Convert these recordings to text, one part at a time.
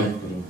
ਵਾਹਿਗੁਰੂ।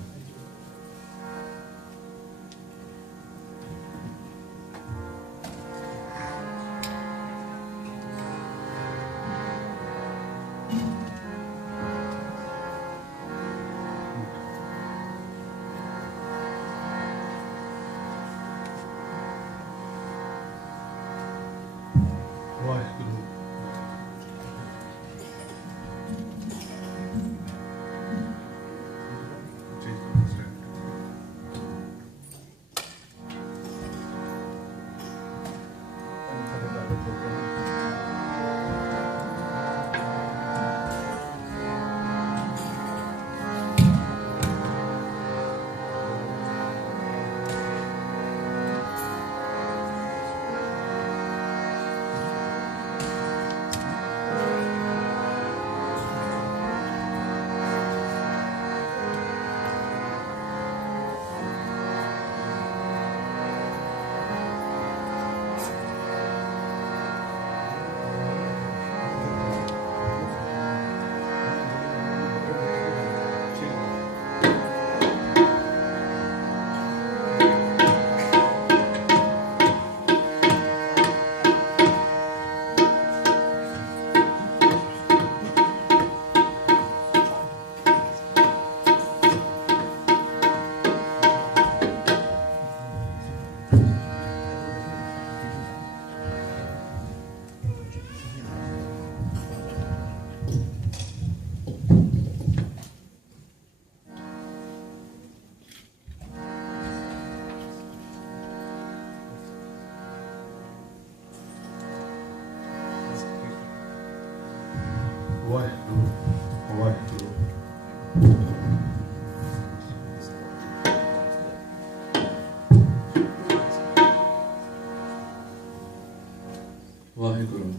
ਵਾਹਿਗੁਰੂ।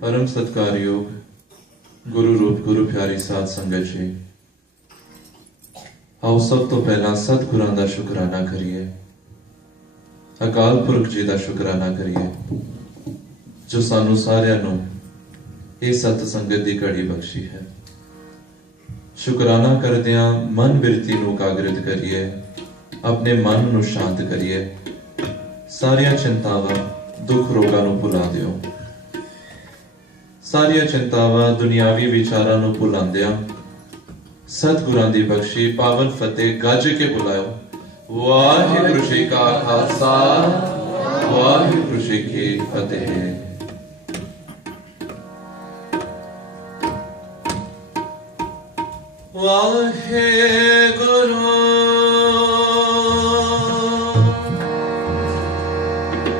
ਪਰਮ ਸਤਿਕਾਰਯੋਗ ਗੁਰੂ ਰੂਪ ਗੁਰੂ ਪਿਆਰੀ ਸਾਧ ਸੰਗਤ ਜੀ, ਆਓ ਸਭ ਤੋਂ ਪਹਿਲਾਂ ਸਤਿਗੁਰਾਂ ਦਾ ਸ਼ੁਕਰਾਨਾ ਕਰੀਏ, ਅਕਾਲ ਪੁਰਖ ਜੀ ਦਾ ਸ਼ੁਕਰਾਨਾ ਕਰੀਏ ਜੋ ਸਾਨੂੰ ਸਾਰਿਆਂ ਨੂੰ ਇਹ ਸਤ ਸੰਗਤ ਦੀ ਘੜੀ ਬਖਸ਼ੀ ਹੈ। ਸ਼ੁਕਰਾਨਾ ਕਰਦਿਆਂ ਮਨ ਬਿਰਤੀ ਨੂੰ ਇਕਾਗਰਿਤ ਕਰੀਏ, ਆਪਣੇ ਮਨ ਨੂੰ ਸ਼ਾਂਤ ਕਰੀਏ, ਸਾਰੀਆਂ ਚਿੰਤਾਵਾਂ ਦੁੱਖ ਰੋਗਾਂ ਨੂੰ ਭੁਲਾ ਦਿਓ। ਸਾਰੀਆਂ ਚਿੰਤਾਵਾਂ ਦੁਨਿਆਵੀ ਵਿਚਾਰਾਂ ਨੂੰ ਭੁਲਾਉਂਦਿਆਂ ਸਤਿਗੁਰਾਂ ਦੀ ਬਖਸ਼ੀ ਪਾਵਨ ਫਤਿਹ ਗੱਜ ਕੇ ਬੁਲਾਓ। ਵਾਹਿਗੁਰੂ ਜੀ ਕਾ ਖਾਲਸਾ, ਵਾਹਿਗੁਰੂ ਜੀ ਕੀ ਫਤਿਹ। ਵਾਹਿਗੁਰੂ ਵਾਹਿਗੁਰੂ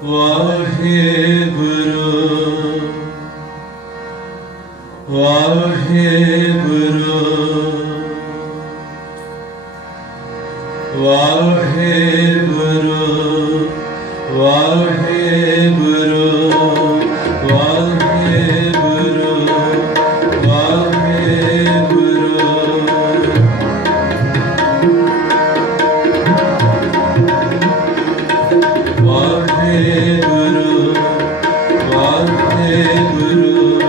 ਵਾਹਿਗੁਰੂ ਵਾਹਿਗੁਰੂ Guru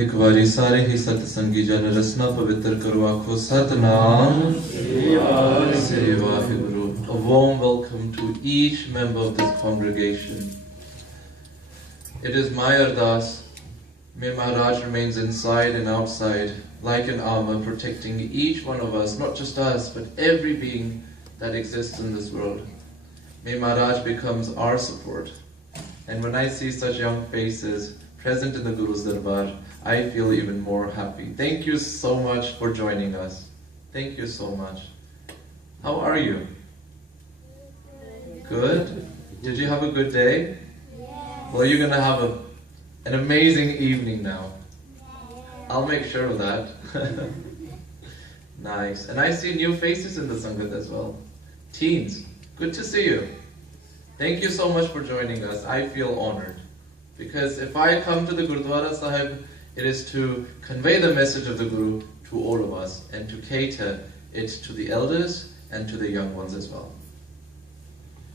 एक बारी सारे ही सत्संगी जन रसना पवित्र करो आखो Satnam Sri Vaheguru. A warm welcome to each member of this congregation. It is my ardas. May Maharaj remains inside and outside, like an armor, protecting each one of us, not just us, but every being that exists in this world. May Maharaj becomes our support. And when I see such young faces present in the Guru's Darbar, I feel even more happy. Thank you so much for joining us. Thank you so much. How are you? Good? Did you have a good day? Well, you're going to have an amazing evening now. I'll make sure of that. Nice. And I see new faces in the Sangat as well. Teens, good to see you. Thank you so much for joining us. I feel honored. Because if I come to the Gurudwara Sahib, it is to convey the message of the Guru to all of us and to cater it to the elders and to the young ones as well.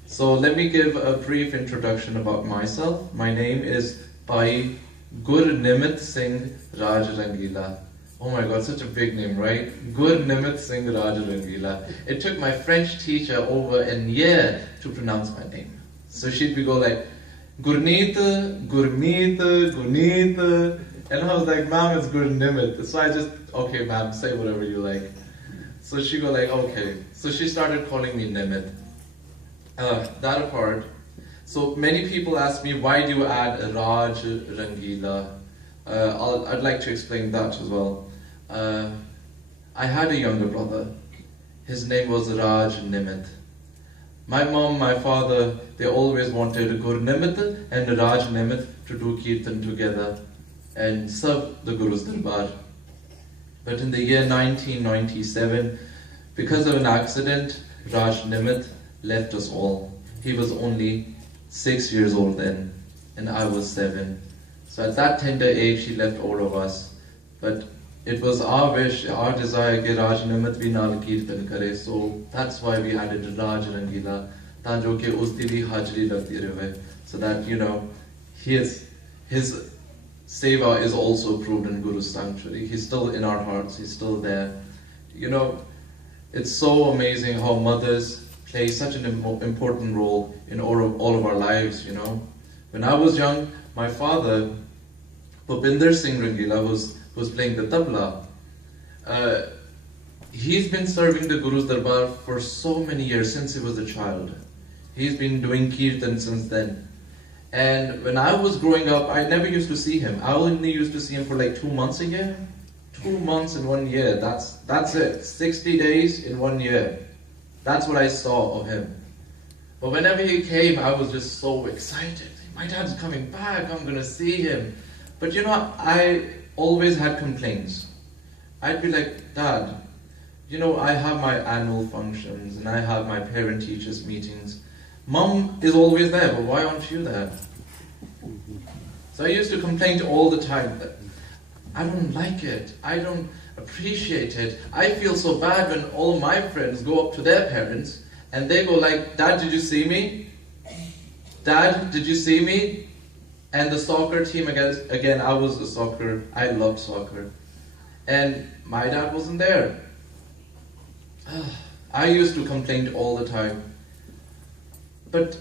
So let me give a brief introduction about myself. My name is Bhai Gurnimit Singh Raj Rangila. Oh my God, such a big name, right? Gurnimit Singh Raj Rangila. It took my French teacher over a year to pronounce my name. So she'd be go like, Gurnit, Gurmeet, Gunit. And I was like, ma'am, it's Gurnimit. So I just, okay ma'am, say whatever you like. So she go like, okay. So she started calling me Nimit. That apart, so many people ask me, why do you add Raj Rangila? I'd like to explain that as well. I had a younger brother. His name was Raj Nimit. My mom, my father, they always wanted Gurnimit and Raj Nimit to do Kirtan together and serve the Guru's Darbar. But in the year 1997, because of an accident, Raj Nimit left us all. He was only 6 years old then, and I was 7. So at that tender age, he left all of us. But it was our wish, our desire that Raj Nimit bhi naal kirtan kare. So that's why we added Raj Rangila, tajo ke usti bhi hajri lagti rahe. So that, you know, his seva is also approved in Guru's sanctuary. He's still in our hearts, he's still there. You know, it's so amazing how mothers play such an important role in all of our lives, you know. When I was young, my father, Bhupinder Singh Rangila, was playing the tabla. He's been serving the Guru's Darbar for so many years, since he was a child. He's been doing kirtan since then. And when I was growing up, I never used to see him. I only used to see him for like 2 months a year. 2 months in 1 year, that's it. 60 days in 1 year. That's what I saw of him. But whenever he came, I was just so excited. My dad's coming back, I'm going to see him. But you know, I always had complaints. I'd be like, Dad, you know, I have my annual functions and I have my parent-teachers meetings. Mom is always there, but why aren't you there? So I used to complain all the time that I don't like it. I don't appreciate it. I feel so bad when all my friends go up to their parents and they go like, Dad, did you see me? Dad, did you see me? And the soccer team, again, I was a soccer, I loved soccer. And my dad wasn't there. I used to complain all the time. But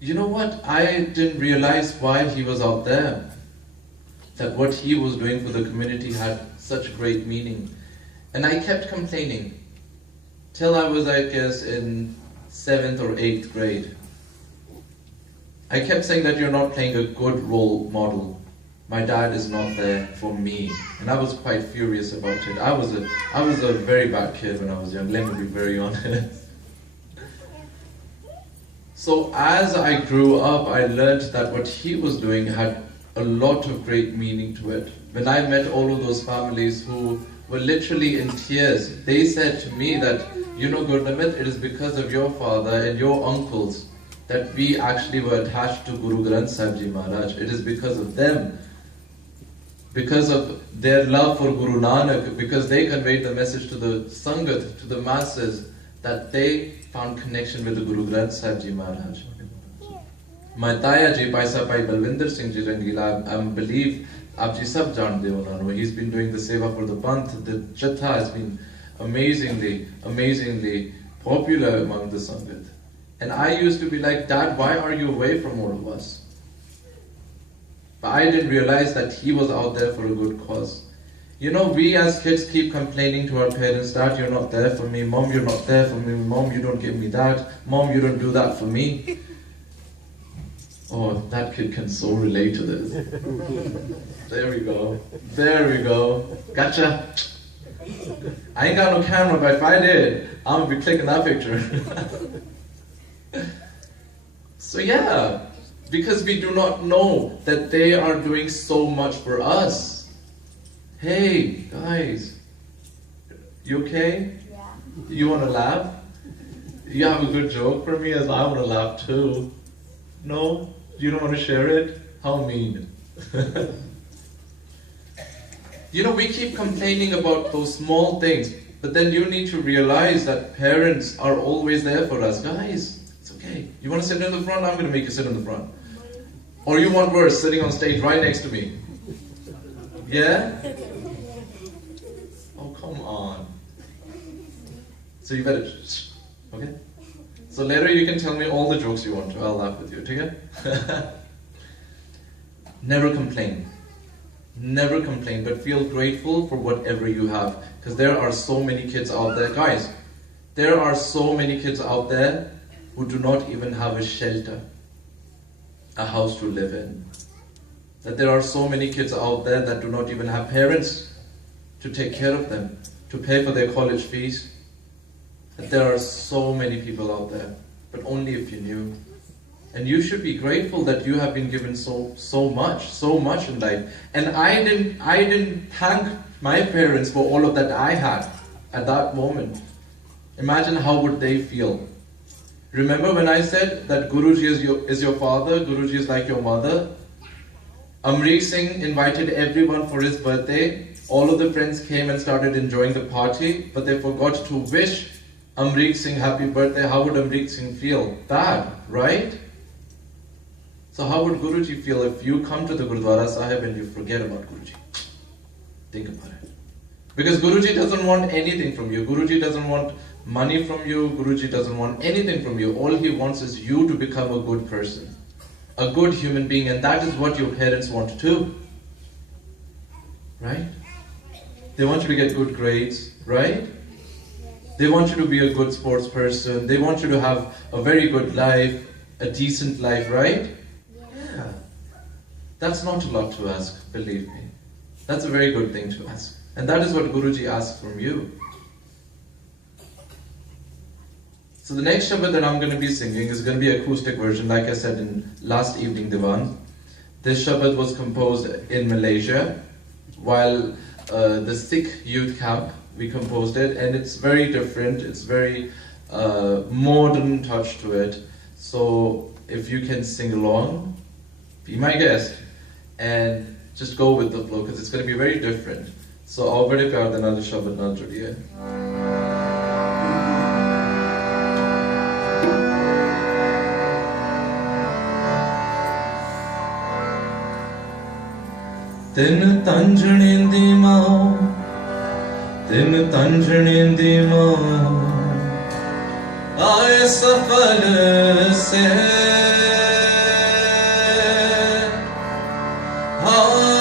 you know what? I didn't realize why he was out there. That what he was doing for the community had such great meaning. And I kept complaining till I was, I guess, in 7th or 8th grade. I kept saying that you're not playing a good role model. My dad is not there for me. And I was quite furious about it. I was a very bad kid when I was young, let me be very honest. So as I grew up, I learned that what he was doing had a lot of great meaning to it. When I met all of those families who were literally in tears, they said to me that, you know, Gurnimit, it is because of your father and your uncles that we actually were attached to Guru Granth Sahib Ji Maharaj. It is because of them, because of their love for Guru Nanak, because they conveyed the message to the Sangat, to the masses, that they found connection with the Guru Granth Sahib Ji Maharaj. My Taya Ji, Paisa Bhai Balwinder Singh Ji Rangila, I believe aap ji sab jante ho unhanu. He's been doing the seva for the Panth. The Jatha has been amazingly popular among the Sangat. And I used to be like, Dad, why are you away from all of us? But I didn't realize that he was out there for a good cause. You know, we as kids keep complaining to our parents, Dad, you're not there for me. Mom, you're not there for me. Mom, you don't give me that. Mom, you don't do that for me. Oh, that kid can so relate to this. There we go. There we go. Gotcha. I ain't got no camera, but if I did, I'm gonna be clicking that picture. So yeah, because we do not know that they are doing so much for us. Hey, guys, you okay? Yeah. You wanna laugh? You have a good joke for me as I wanna laugh too. No? You don't wanna share it? How mean. You know, we keep complaining about those small things, but then you need to realize that parents are always there for us. Guys, it's okay. You want to sit in the front? I'm going to make you sit in the front. Or you want worse, sitting on stage right next to me. Yeah? Oh, come on. So you better, okay? So later you can tell me all the jokes you want to. I'll laugh with you, okay? Never complain. Never complain, but feel grateful for whatever you have. Because there are so many kids out there. Guys, there are so many kids out there who do not even have a shelter, a house to live in. That there are so many kids out there that do not even have parents to take care of them, to pay for their college fees. That there are so many people out there, but only if you knew. And you should be grateful that you have been given so much in life. And I didn't thank my parents for all of that I had at that moment. Imagine how would they feel. Remember when I said that Guruji is your father, Guruji is like your mother? Amrik Singh invited everyone for his birthday. All of the friends came and started enjoying the party, but they forgot to wish Amrik Singh happy birthday. How would Amrik Singh feel? Bad, right? So how would Guruji feel if you come to the Gurdwara Sahib and you forget about Guruji? Think about it. Because Guruji doesn't want anything from you. Guruji doesn't want money from you. Guruji doesn't want anything from you. All he wants is you to become a good person, a good human being, and that is what your parents want too. Right? They want you to get good grades, right? They want you to be a good sports person. They want you to have a very good life, a decent life, right? Yeah. That's not a lot to ask, believe me. That's a very good thing to ask. And that is what Guruji asks from you. So the next Shabad that I'm going to be singing is going to be an acoustic version, like I said in last evening Diwan. This Shabad was composed in Malaysia, while the Sikh youth camp, we composed it, and it's very different, it's very modern touch to it. So if you can sing along, be my guest, and just go with the flow, because it's going to be very different. So aao bade pyar de naal Shabad naal judiye. Tin tanjane di mao, tin tanjane di mao, aaye safar se, aaye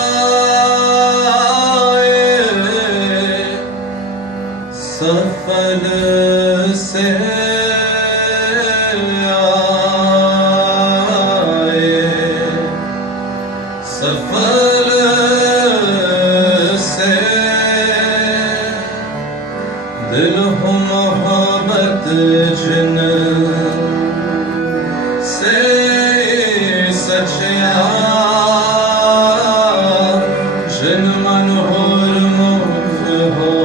safar se, aaye safar. दिल हो मोहब्बत जिन से सचिया जिन मन होर मुख हो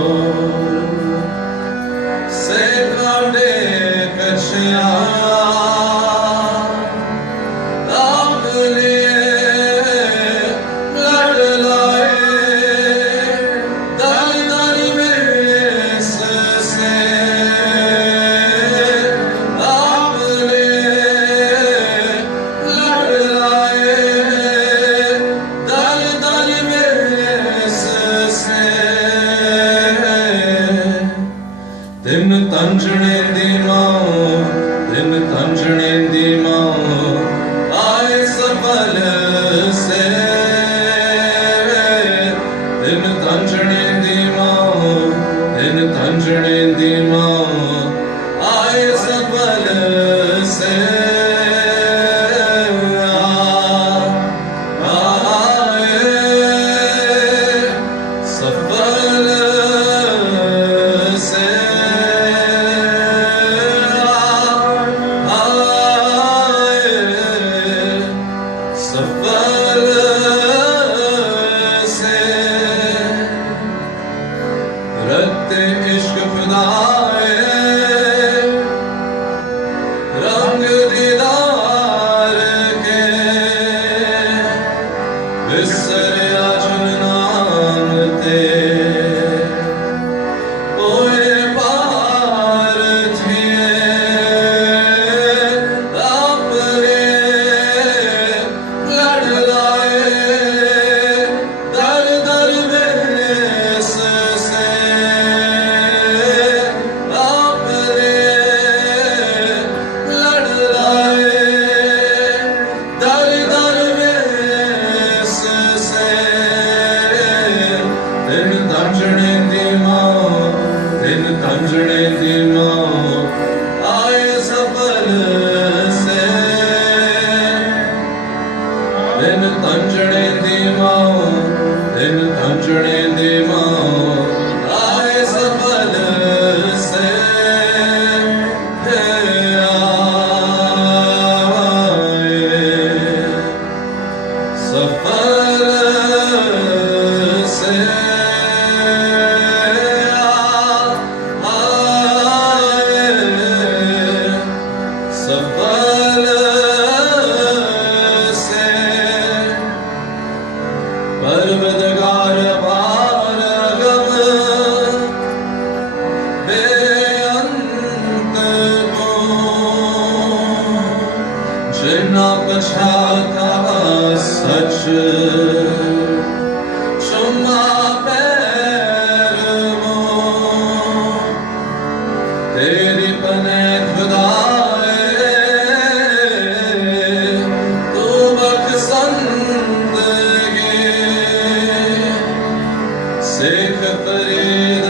पछाता सच चुमा पैर मों तेरी पने खुदाए तू बखसंदगी Sikh Farid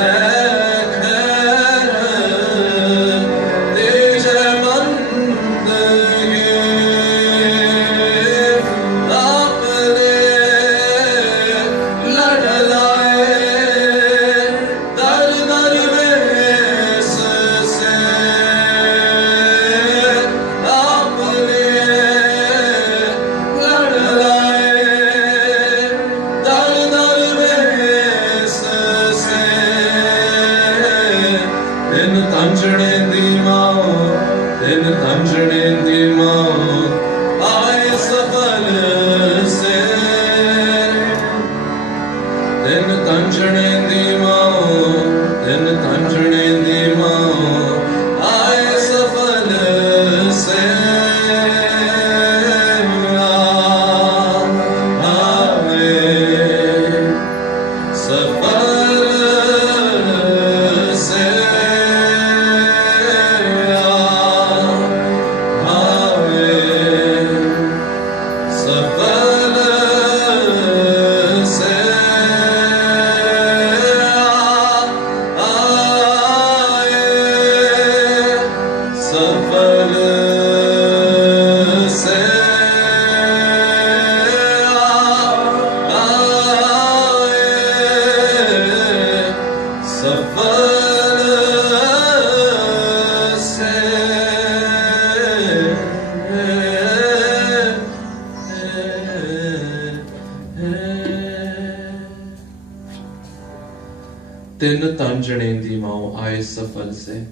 Tin tanjane di mao aye safal se.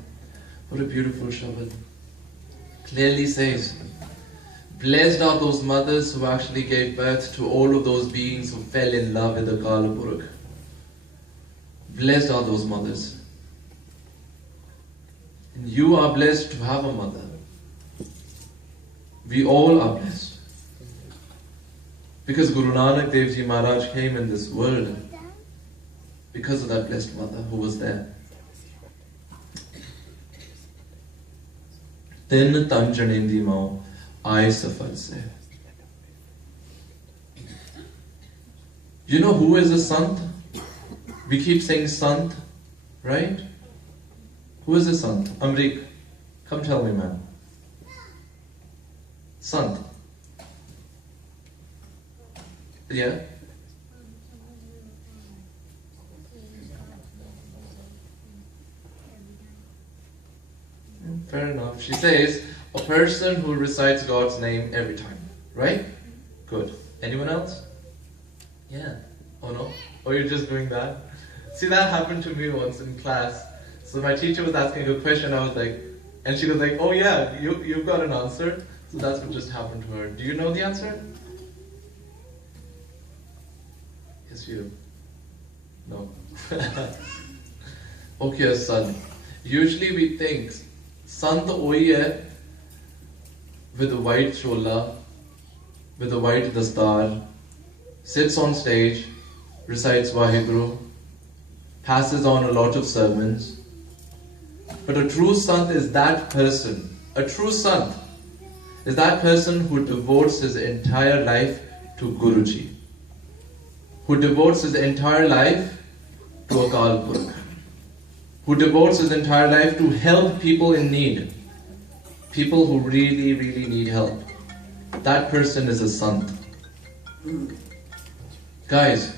What a beautiful shabad. Clearly says, blessed are those mothers who actually gave birth to all of those beings who fell in love with the Kala Purukh. Blessed are those mothers. And you are blessed to have a mother. We all are blessed. Because Guru Nanak Dev Ji Maharaj came in this world because of that blessed mother who was there. Tin tanjanendi mao aye safal se. You know who is a sant? We keep saying sant, right? Who is a sant? Amrik, come tell me, man. Sant. Yeah? Fair enough. She says, a person who recites God's name every time. Right? Good. Anyone else? Yeah. Oh no? Oh, you're just doing that? See, that happened to me once in class. So my teacher was asking a question, I was like, and she was like, oh yeah, you've got an answer. So that's what just happened to her. Do you know the answer? Yes, you do. No. Okay, son. Usually we think Sant oi hai with a white chola, with a white dastar, sits on stage, recites Vaheguru, passes on a lot of sermons. But a true Sant is that person. A true Sant is that person who devotes his entire life to Guruji, who devotes his entire life to Akal Purukh, who devotes his entire life to help people in need, people who really, really need help. That person is a Sant. Guys,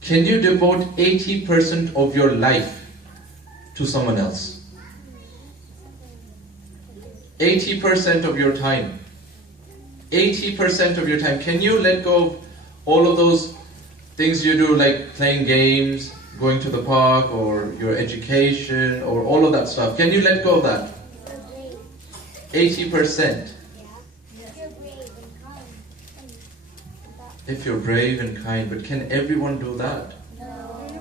can you devote 80% of your life to someone else? 80% of your time. 80% of your time. Can you let go of all of those things you do, like playing games, going to the park, or your education, or all of that stuff? Can you let go of that? 80%. If you're brave and kind, but can everyone do that? No.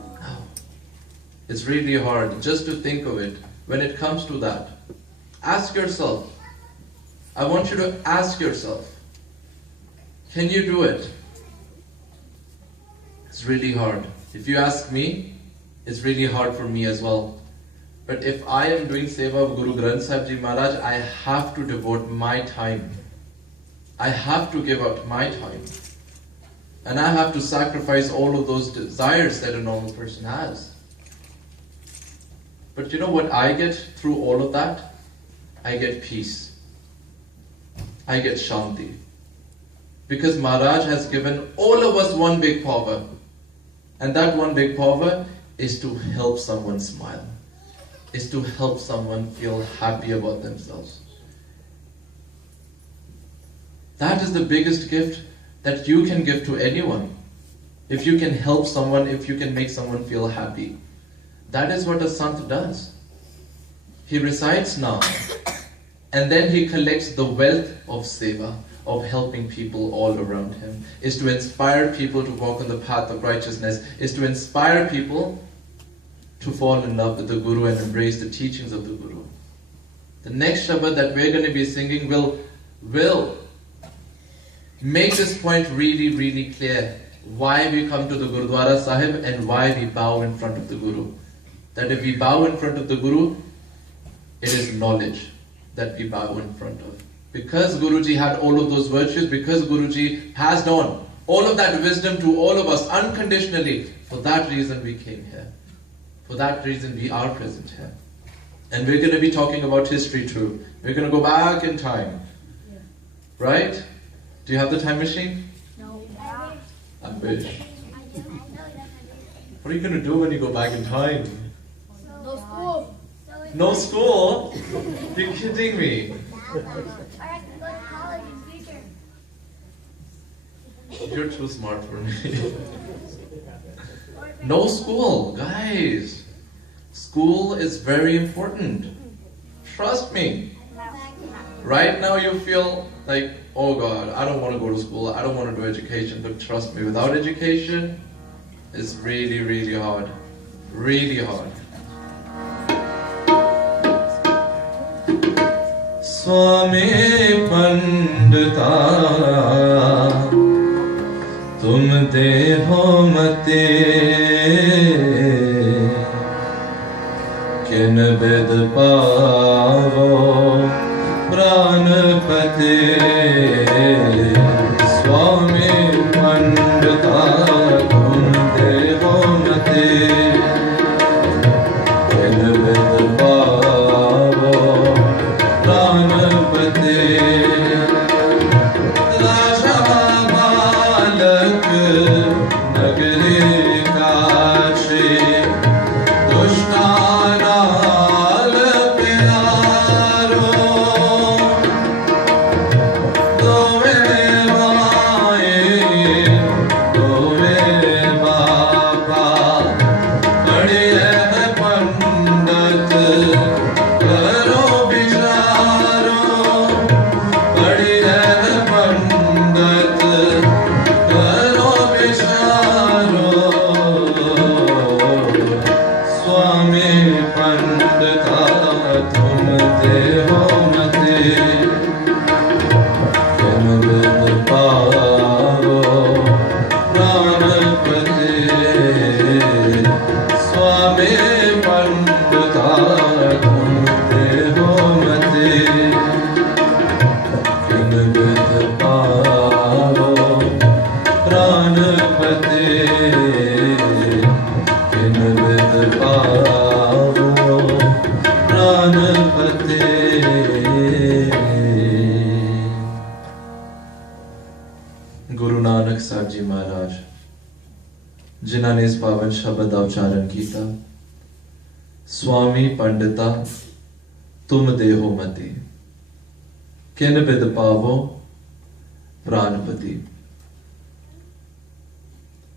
It's really hard just to think of it. When it comes to that, ask yourself, I want you to ask yourself, can you do it? It's really hard. If you ask me, it's really hard for me as well. But if I am doing seva of Guru Granth Sahib Ji Maharaj, I have to devote my time. I have to give up my time. And I have to sacrifice all of those desires that a normal person has. But you know what I get through all of that? I get peace. I get shanti. Because Maharaj has given all of us one big power. And that one big power is to help someone smile. Is to help someone feel happy about themselves. That is the biggest gift that you can give to anyone. If you can help someone, if you can make someone feel happy. That is what a sant does. He recites now, and then he collects the wealth of seva, of helping people all around him, is to inspire people to walk on the path of righteousness, is to inspire people to fall in love with the Guru and embrace the teachings of the Guru. The next Shabad that we're going to be singing will make this point really, really clear. Why we come to the Gurudwara Sahib and why we bow in front of the Guru. That if we bow in front of the Guru, it is knowledge that we bow in front of. Because Guruji had all of those virtues, because Guruji passed on all of that wisdom to all of us unconditionally, for that reason we came here. For that reason we are present here. And we're going to be talking about history too. We're going to go back in time. Yeah. Right? Do you have the time machine? No. I wish. What are you going to do when you go back in time? No school. No school? You're kidding me. You're too smart for me. No school, guys. School is very important. Trust me. Right now you feel like, oh God, I don't want to go to school, I don't want to do education, but trust me, without education, it's really, really hard. Really hard. Swami Pandita, tum deho mate, kin vid pavo pranpate. Swami Pandita, tum deho mate, kin vid pavo pranpate. जिन्हों ने इस पावन शब्द का उच्चारण किया, स्वामी पंडिता तुम देहो मति, किन बिद पावो प्राणपति.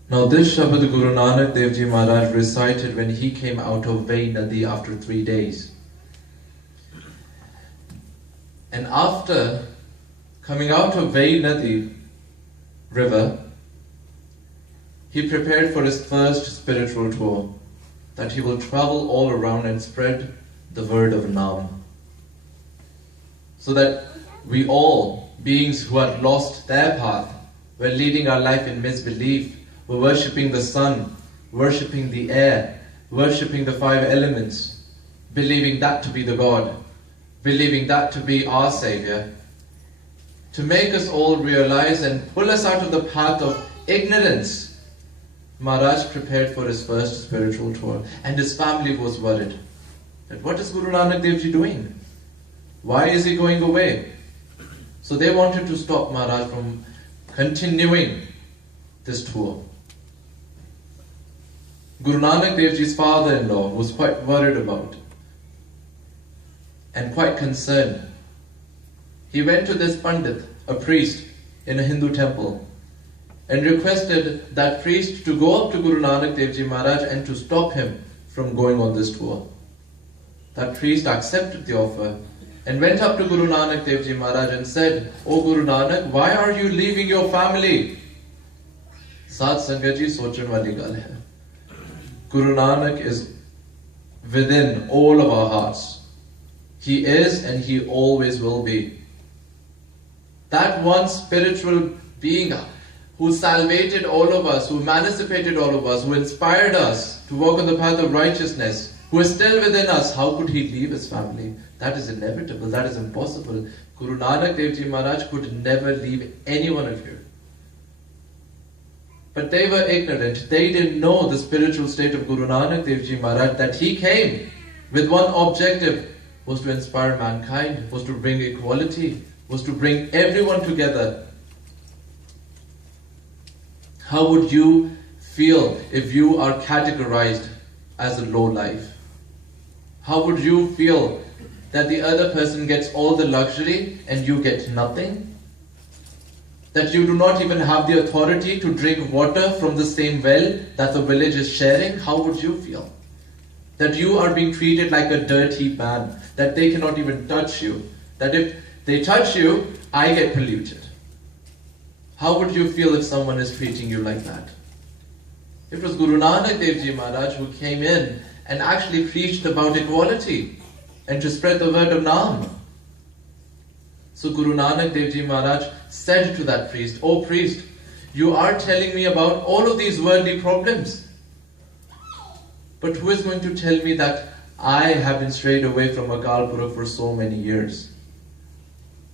Now this Shabad Guru Nanak Dev Ji Maharaj recited when he came out of Vai Nadi after 3 days. And after coming out of Vai Nadi river, he prepared for his first spiritual tour, that he will travel all around and spread the word of Naam. So that we all, beings who had lost their path, were leading our life in misbelief, were worshipping the sun, worshipping the air, worshipping the 5 elements, believing that to be the God, believing that to be our Savior, to make us all realize and pull us out of the path of ignorance. Maharaj prepared for his first spiritual tour, and his family was worried that what is Guru Nanak Dev Ji doing? Why is he going away? So they wanted to stop Maharaj from continuing this tour. Guru Nanak Dev Ji's father-in-law was quite worried about and quite concerned. He went to this Pandit, a priest in a Hindu temple, and requested that priest to go up to Guru Nanak Dev Ji Maharaj and to stop him from going on this tour. That priest accepted the offer and went up to Guru Nanak Dev Ji Maharaj and said, "O Guru Nanak, why are you leaving your family?" Sat Sangat ji sochan wali gal hai. Guru Nanak is within all of our hearts. He is and he always will be. That one spiritual being who salvated all of us, who emancipated all of us, who inspired us to walk on the path of righteousness, who is still within us, how could he leave his family? That is inevitable, that is impossible. Guru Nanak Dev Ji Maharaj could never leave any one of you. But they were ignorant. They didn't know the spiritual state of Guru Nanak Dev Ji Maharaj, that he came with one objective, was to inspire mankind, was to bring equality, was to bring everyone together. How would you feel if you are categorized as a low life? How would you feel that the other person gets all the luxury and you get nothing? That you do not even have the authority to drink water from the same well that the village is sharing? How would you feel? That you are being treated like a dirty man, that they cannot even touch you, that if they touch you, I get polluted. How would you feel if someone is treating you like that? It was Guru Nanak Dev Ji Maharaj who came in and actually preached about equality and to spread the word of Naam. So Guru Nanak Dev Ji Maharaj said to that priest, "O priest, you are telling me about all of these worldly problems. But who is going to tell me that I have been strayed away from Akal Purakh for so many years?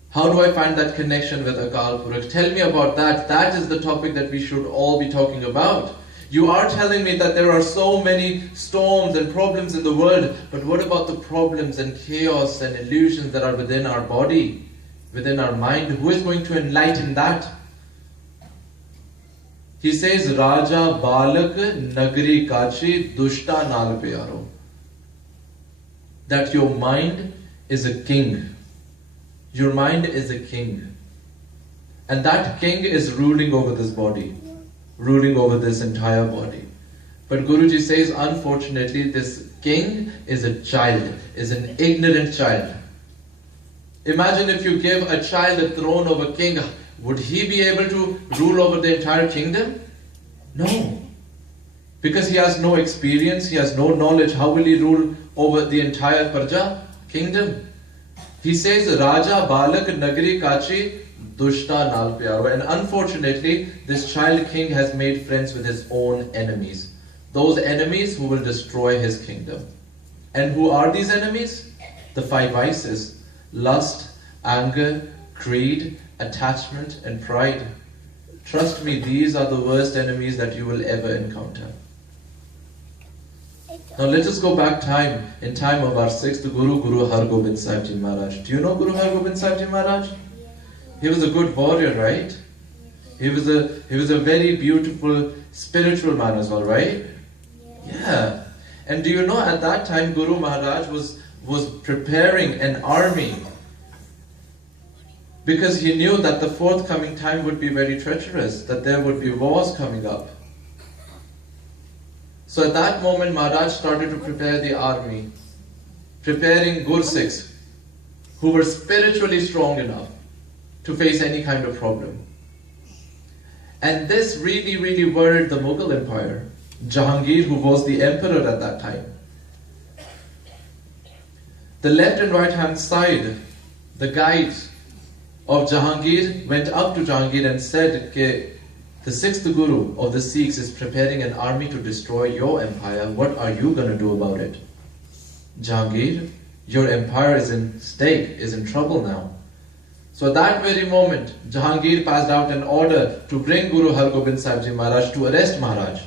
How do I find that connection with Akal Purakh? Tell me about that. That is the topic that we should all be talking about. You are telling me that there are so many storms and problems in the world, but what about the problems and chaos and illusions that are within our body, within our mind? Who is going to enlighten that?" He says, "Raja Balak Nagri Kachi Dushta Nal Piyaro." That your mind is a king. Your mind is a king. And that king is ruling over this body, ruling over this entire body. But Guruji says, unfortunately, this king is a child, is an ignorant child. Imagine if you give a child a throne of a king, would he be able to rule over the entire kingdom? No. Because he has no experience, he has no knowledge. How will he rule over the entire Praja kingdom? He says, "Raja Balak Nagri Kachi Dushta Nal Pyaro." And unfortunately, this child king has made friends with his own enemies. Those enemies who will destroy his kingdom. And who are these enemies? The 5 vices: lust, anger, greed, attachment, and pride. Trust me, these are the worst enemies that you will ever encounter. Now let us go back in time of our 6th Guru, Guru Har Gobind Sahib Ji Maharaj. Do you know Guru Har Gobind Sahib Ji Maharaj? He was a good warrior, right? He was a very beautiful spiritual man as well, right? Yeah. And do you know at that time Guru Maharaj was preparing an army, because he knew that the forthcoming time would be very treacherous, that there would be wars coming up. So at that moment Maharaj started to prepare the army, preparing Gursikhs who were spiritually strong enough to face any kind of problem. And this really, really worried the Mughal Empire. Jahangir, who was the emperor at that time. The left and right hand side, the guides, of Jahangir went up to Jahangir and said, the sixth Guru of the Sikhs is preparing an army to destroy your empire. What are you going to do about it? Jahangir, your empire is in stake, is in trouble now. So at that very moment, Jahangir passed out an order to bring Guru Har Gobind Sahib Ji Maharaj to arrest Maharaj.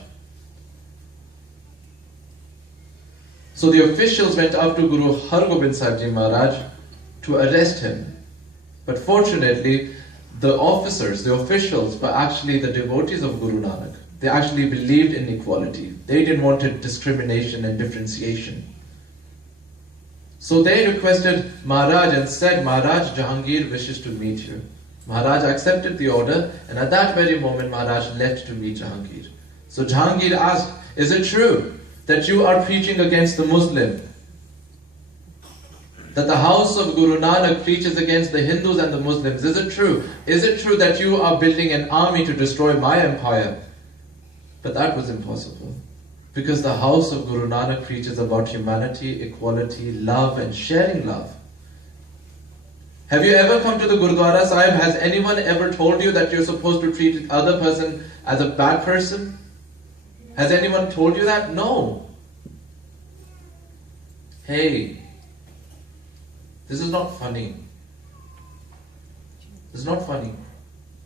So the officials went up to Guru Har Gobind Sahib Ji Maharaj to arrest him. But fortunately, the officers, the officials, were actually the devotees of Guru Nanak. They actually believed in equality. They didn't want discrimination and differentiation. So they requested Maharaj and said, Maharaj, Jahangir wishes to meet you. Maharaj accepted the order, and at that very moment Maharaj left to meet Jahangir. So Jahangir asked, is it true that you are preaching against the Muslim? That the house of Guru Nanak preaches against the Hindus and the Muslims? Is it true? Is it true that you are building an army to destroy my empire? But that was impossible. Because the house of Guru Nanak preaches about humanity, equality, love and sharing love. Have you ever come to the Gurudwara Sahib? Has anyone ever told you that you're supposed to treat the other person as a bad person? Has anyone told you that? No. Hey, this is not funny. This is not funny.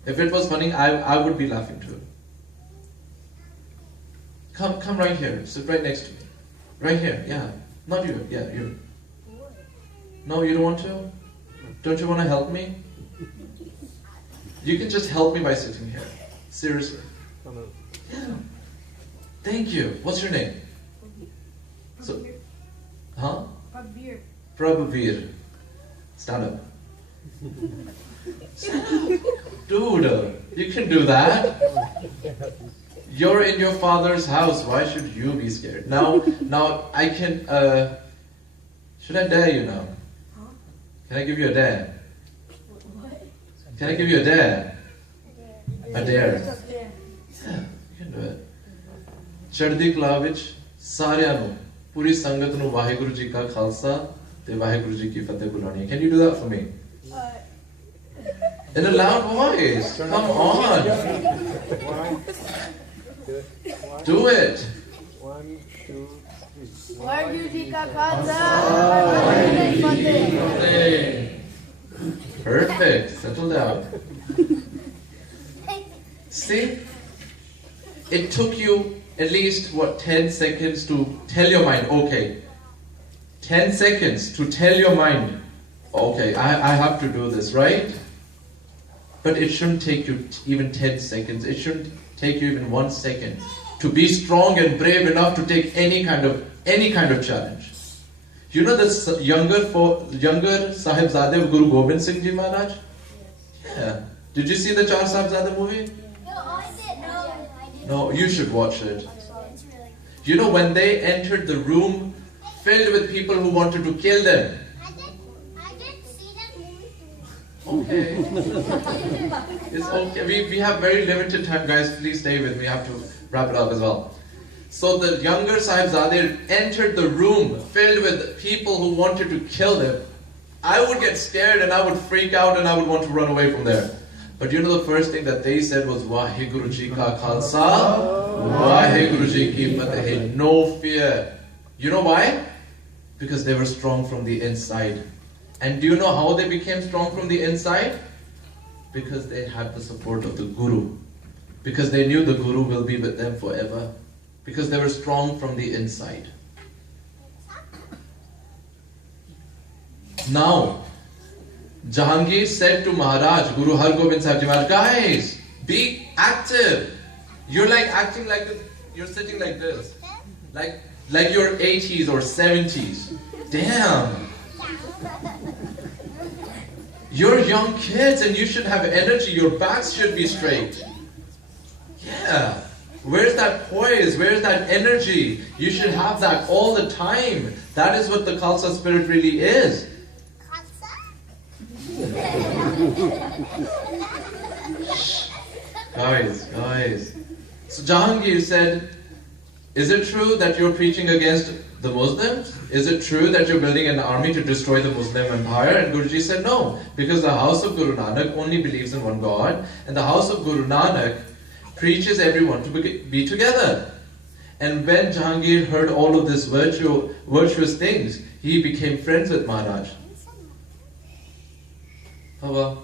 If it was funny, I would be laughing too. Come right here. Sit right next to me. Right here, yeah. Not you, yeah, you. No, you don't want to? Don't you want to help me? You can just help me by sitting here. Seriously. Yeah. Thank you. What's your name? So, huh? Prabhavir. Stand up. Dude, you can do that. You're in your father's house. Why should you be scared? Now I can, should I dare you now? Can I give you a dare? Can I give you a dare? A dare? Yeah, you can do it. Chaddi kala vich ਸਾਰਿਆਂ ਨੂੰ ਪੂਰੀ ਸੰਗਤ ਨੂੰ ਵਾਹਿਗੁਰੂ ਜੀ ਕਾ ਖਾਲਸਾ ਤੇ ਵਾਹਿਗੁਰੂ ਜੀ ਕੀ ਫਤਿਹ ਬੁਲਾਣੀ ਹੈ. Can you do that for me? In a loud voice. Come on. Do it. 1, 2, 3. Waheguru ji का खालसा वाहिगुरु जी की फतेह. Perfect. Settle down. See? It took you at least, 10 seconds to tell your mind, okay. 10 seconds to tell your mind, okay, I have to do this, right? But it shouldn't take you even 10 seconds. It shouldn't take you even 1 second to be strong and brave enough to take any kind of challenge. You know this younger Sahibzade of Guru Gobind Singh Ji Maharaj? Yeah. Did you see the Char Sahibzade movie? No, you should watch it. You know, when they entered the room filled with people who wanted to kill them. I did see that movie too. Okay. It's okay. We have very limited time, guys. Please stay with me. I have to wrap it up as well. So the younger Sahibzade entered the room filled with people who wanted to kill them. I would get scared and I would freak out and I would want to run away from there. But you know the first thing that they said was Vaheguru Ji ka Khalsa, Vaheguru Ji ki Fateh. No fear. You know why? Because they were strong from the inside. And do you know how they became strong from the inside? Because they had the support of the Guru. Because they knew the Guru will be with them forever. Because they were strong from the inside. Now, Jahangir said to Maharaj, Guru Har Gobind Sahib Ji Maharaj, guys, be active. You're like acting like this. You're sitting like this. Like you're 80s or 70s. Damn. You're young kids and you should have energy. Your backs should be straight. Yeah. Where's that poise? Where's that energy? You should have that all the time. That is what the Khalsa spirit really is. Guys. So Jahangir said, is it true that you're preaching against the Muslims? Is it true that you're building an army to destroy the Muslim empire? And Guruji said, no, because the house of Guru Nanak only believes in one God, and the house of Guru Nanak preaches everyone to be together. And when Jahangir heard all of these virtuous things, he became friends with Maharaj. Baba,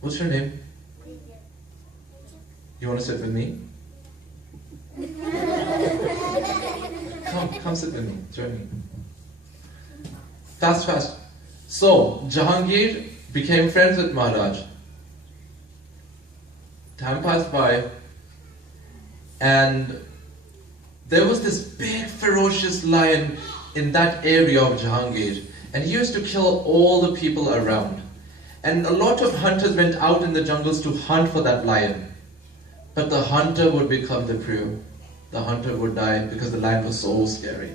what's your name? You want to sit with me? Come sit with me. Join me. Fast. So, Jahangir became friends with Maharaj. Time passed by, and there was this big ferocious lion in that area of Jahangir, and he used to kill all the people around. And a lot of hunters went out in the jungles to hunt for that lion. But the hunter would become the prey. The hunter would die because the lion was so scary.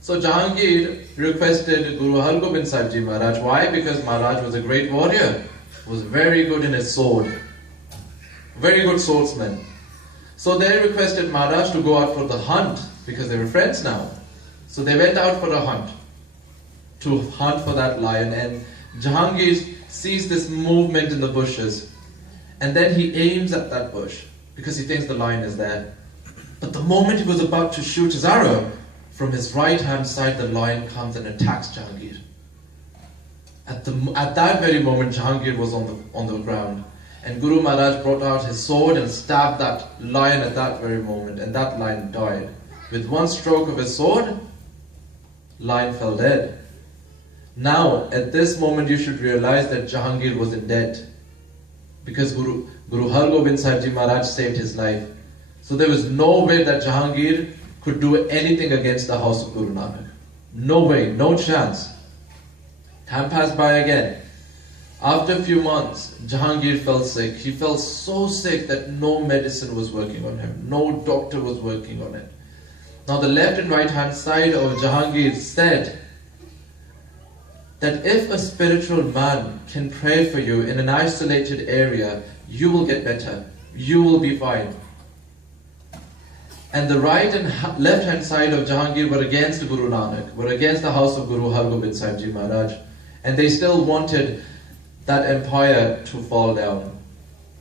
So Jahangir requested Guru Har Gobind Sahib Ji Maharaj. Why? Because Maharaj was a great warrior, was very good in his sword, very good swordsman. So they requested Maharaj to go out for the hunt because they were friends now. So they went out for a hunt to hunt for that lion, and Jahangir sees this movement in the bushes, and then he aims at that bush because he thinks the lion is there. But the moment he was about to shoot his arrow, from his right hand side the lion comes and attacks Jahangir. At that very moment Jahangir was on the ground, and Guru Maharaj brought out his sword and stabbed that lion at that very moment, and that lion died. With one stroke of his sword, lion fell dead. Now, at this moment, you should realize that Jahangir was in debt, because Guru Har Gobind Sahib Ji Maharaj saved his life. So there was no way that Jahangir could do anything against the house of Guru Nanak. No way, no chance. Time passed by again. After a few months, Jahangir fell sick. He fell so sick that no medicine was working on him. No doctor was working on it. Now the left and right hand side of Jahangir said that if a spiritual man can pray for you in an isolated area, you will get better. You will be fine. And the right and left hand side of Jahangir were against Guru Nanak, were against the house of Guru Har Gobind Sahib Ji Maharaj. And they still wanted that empire to fall down.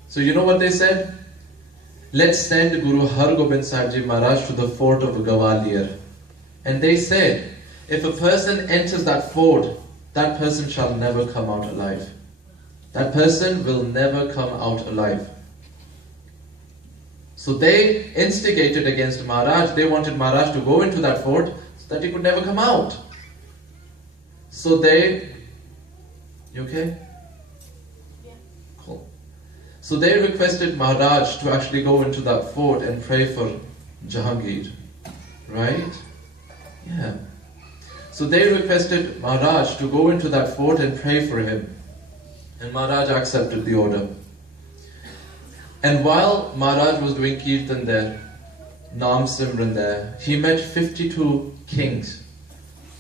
So you know what they said? Let's send Guru Har Gobind Sahib Ji Maharaj to the fort of Gwalior. And they said, if a person enters that fort, that person shall never come out alive. That person will never come out alive. So they instigated against Maharaj. They wanted Maharaj to go into that fort so that he could never come out. So they... You okay? Yeah. Cool. So they requested Maharaj to actually go into that fort and pray for Jahangir. Right? Yeah. So they requested Maharaj to go into that fort and pray for him. And Maharaj accepted the order. And while Maharaj was doing Kirtan there, Naam Simran there, he met 52 kings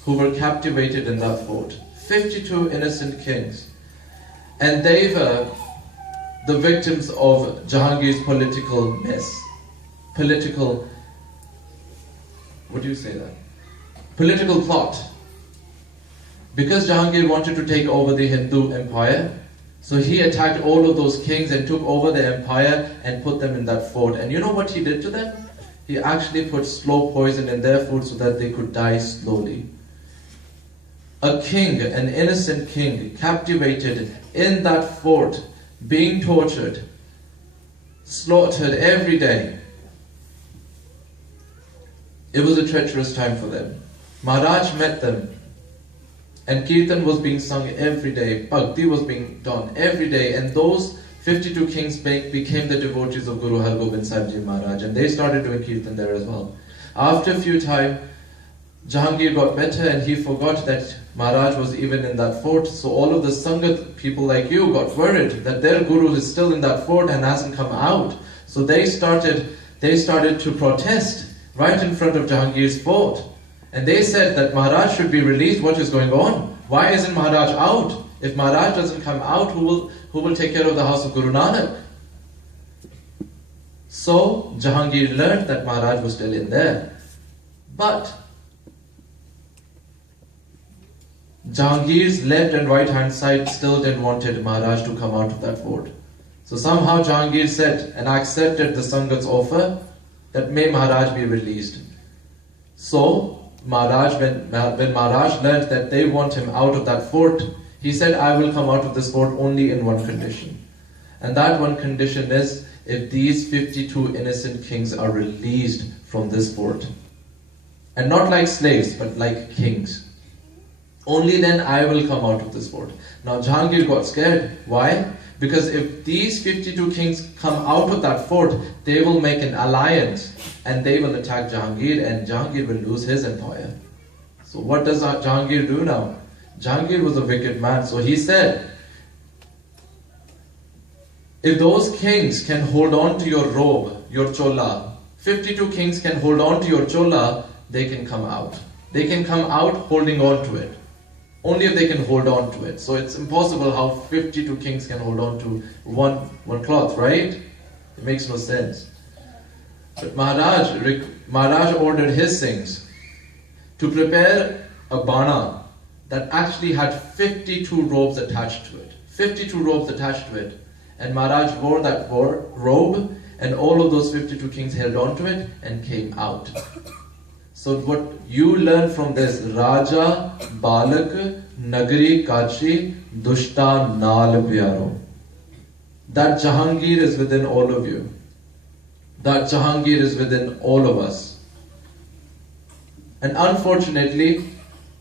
who were captivated in that fort. 52 innocent kings. And they were the victims of Jahangir's political mess. Political plot. Because Jahangir wanted to take over the Hindu empire, so he attacked all of those kings and took over the empire and put them in that fort. And you know what he did to them? He actually put slow poison in their food so that they could die slowly. A king, an innocent king, captivated in that fort, being tortured, slaughtered every day. It was a treacherous time for them. Maharaj met them, and Kirtan was being sung every day, Bhakti was being done every day, and those 52 kings became the devotees of Guru Har Gobind Sahib Ji Maharaj, and they started doing Kirtan there as well. After a few time, Jahangir got better and he forgot that Maharaj was even in that fort, so all of the Sangat people like you got worried that their Guru is still in that fort and hasn't come out. So they started to protest right in front of Jahangir's fort. And they said that Maharaj should be released. What is going on? Why isn't Maharaj out? If Maharaj doesn't come out, who will take care of the house of Guru Nanak? So Jahangir learned that Maharaj was still in there. But Jahangir's left and right hand side still didn't wanted Maharaj to come out of that fort. So somehow Jahangir said and accepted the Sangat's offer that may Maharaj be released. So Maharaj, when Maharaj learned that they want him out of that fort, he said, I will come out of this fort only in one condition. And that one condition is if these 52 innocent kings are released from this fort. And not like slaves, but like kings. Only then I will come out of this fort. Now Jahangir got scared. Why? Because if these 52 kings come out of that fort, they will make an alliance and they will attack Jahangir and Jahangir will lose his empire. So what does Jahangir do now? Jahangir was a wicked man. So he said, if those kings can hold on to your robe, your chola, 52 kings can hold on to your chola, they can come out. They can come out holding on to it. Only if they can hold on to it. So it's impossible how 52 kings can hold on to one cloth, right? It makes no sense. But Maharaj ordered his Singhs to prepare a bana that actually had 52 robes attached to it. 52 robes attached to it. And Maharaj wore that robe and all of those 52 kings held on to it and came out. So what you learn from this, Raja, Balak, Nagari, Kachi, Dushta, Nal, Piyaro. That Jahangir is within all of you. That Jahangir is within all of us. And unfortunately,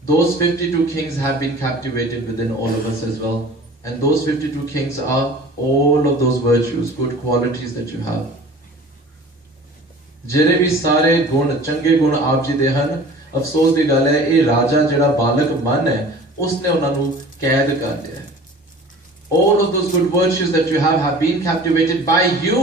those 52 kings have been captivated within all of us as well. And those 52 kings are all of those virtues, good qualities that you have. ਜਿਹੜੇ ਵੀ ਸਾਰੇ ਗੁਣ ਚੰਗੇ ਗੁਣ ਆਪ ਜੀ ਦੇ ਹਨ ਅਫਸੋਸ ਦੀ ਗੱਲ ਹੈ ਇਹ ਰਾਜਾ ਜਿਹੜਾ ਬਾਲਕ ਮਨ ਹੈ ਉਸਨੇ ਉਹਨਾਂ ਨੂੰ ਕੈਦ ਕਰ ਲਿਆ all of those good virtues that you have been captivated by you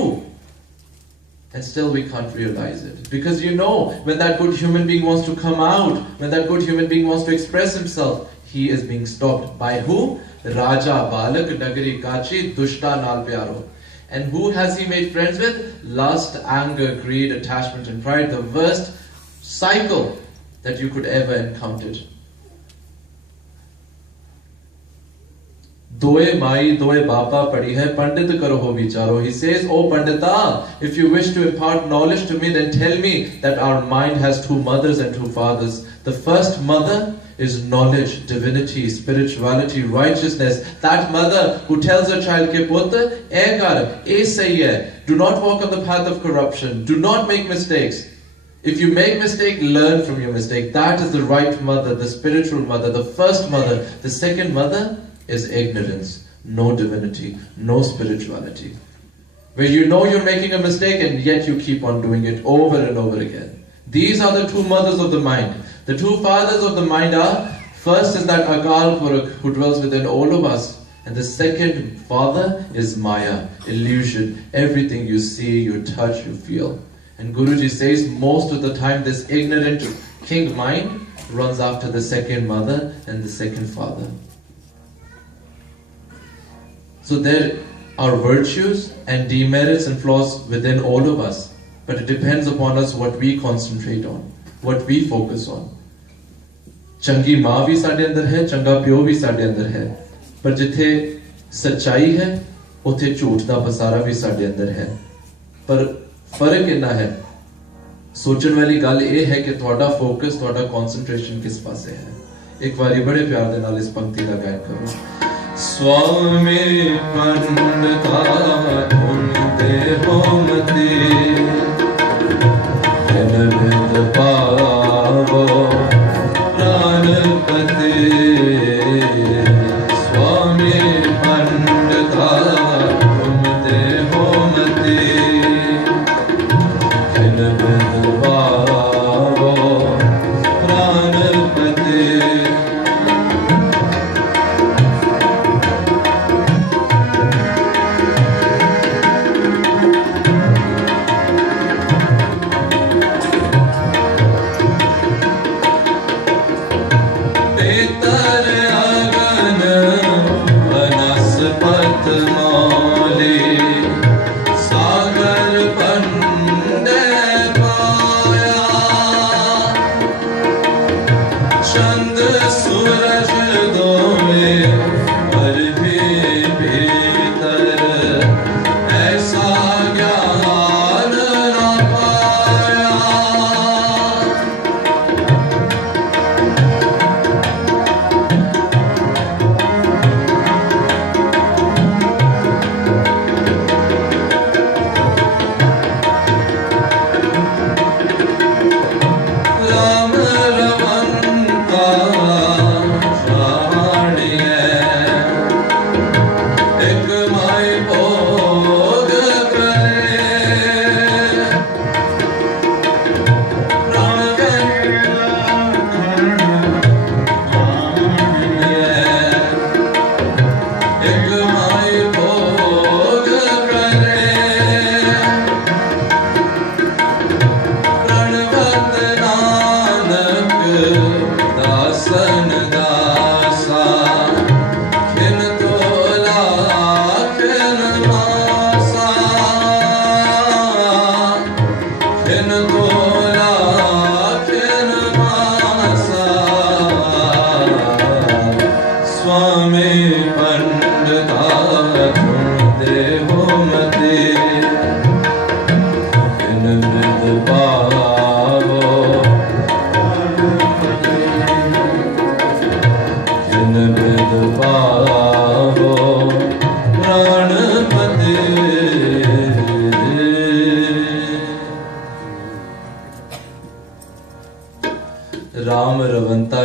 and still we can't realize it because you know when that good human being wants to come out when that good human being wants to express himself he is being stopped by who Raja Balak Nagari Kachi Dushta Nal Pyaro. And who has he made friends with? Lust, anger, greed, attachment and pride. The worst cycle that you could ever encounter. Doe mai, doe bapa padi hai, pandit karo ho vicharo. He says, oh Pandita, if you wish to impart knowledge to me, then tell me that our mind has two mothers and two fathers. The first mother is knowledge, divinity, spirituality, righteousness. That mother who tells her child, ke putra, eh kar, eh sahi hai. Do not walk on the path of corruption. Do not make mistakes. If you make mistake, learn from your mistake. That is the right mother, the spiritual mother, the first mother. The second mother is ignorance, no divinity, no spirituality. Where you know you're making a mistake and yet you keep on doing it over and over again. These are the two mothers of the mind. The two fathers of the mind are, first is that Akal Purakh who dwells within all of us. And the second father is Maya, illusion. Everything you see, you touch, you feel. And Guruji says most of the time this ignorant king mind runs after the second mother and the second father. So there are virtues and demerits and flaws within all of us. But it depends upon us what we concentrate on, what we focus on. चंगी माँ भी साढ़े अंदर है, चंगा प्यो भी साढ़े अंदर है, पर जिथे सच्चाई है, उथे झूठ दा पसारा भी साढ़े अंदर है. पर फर्क इन्ना है. सोचने वाली गल ये है कि थोड़ा फोकस, थोड़ा कंसंट्रेशन किस पासे है. एक बारी बड़े प्यार दे नाल इस पंक्ति का गायन करो. स्वामी पंडिता तुम देहो मती, विद पावो स्वामी पंडिता तुम देहो मती विद पावो प्राणपति.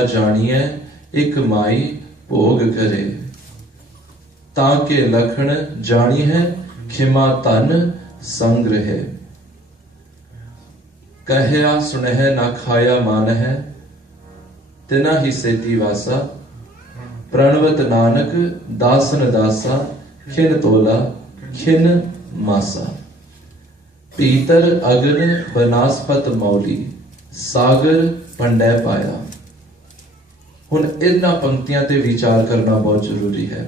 माया जानिए एक माई भोग करे ताके लखण जानी है खिमा तन संग्रह कहया सुनह ना खाया मान है तिना ही सेती वासा प्रणवत नानक दासन दासा खिन तोला खिन मासा पीतर अग्न बनास्पत मौली सागर पंडै पाया। हुन इन्ना पंक्तियां ते विचार करना बहुत जरूरी है।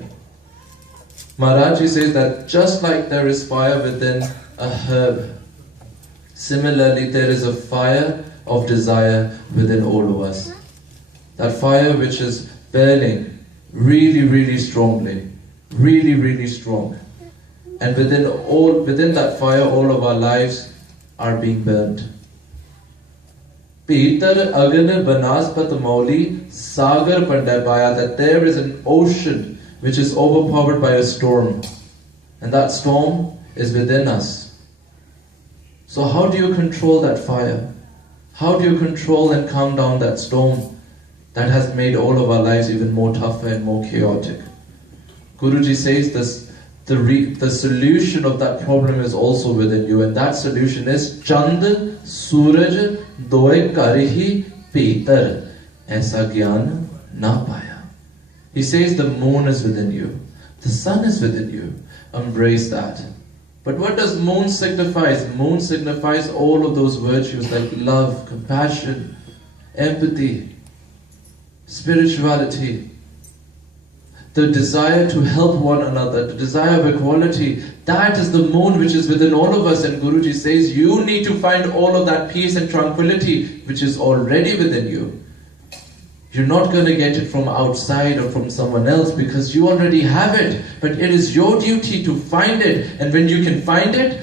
Maharaj ji says that just like there is fire within a herb, similarly there is a fire of desire within all of us. That fire which is burning really, really strongly, really, really strong. And within that fire, all of our lives are being burned. Pitar Agan Banaspat Mauli Sagar Pandabaya, that there is an ocean which is overpowered by a storm. And that storm is within us. So how do you control that fire? How do you control and calm down that storm that has made all of our lives even more tougher and more chaotic? Guruji says this. The solution of that problem is also within you, and that solution is Chand Suraj Doe Karihi Pitar Aisa Gyan Na Paya. He says the moon is within you, the sun is within you. Embrace that. But what does moon signify? Moon signifies all of those virtues like love, compassion, empathy, spirituality, the desire to help one another, the desire of equality. That is the moon which is within all of us. And Guruji says you need to find all of that peace and tranquility which is already within you. You're not going to get it from outside or from someone else because you already have it. But it is your duty to find it. And when you can find it,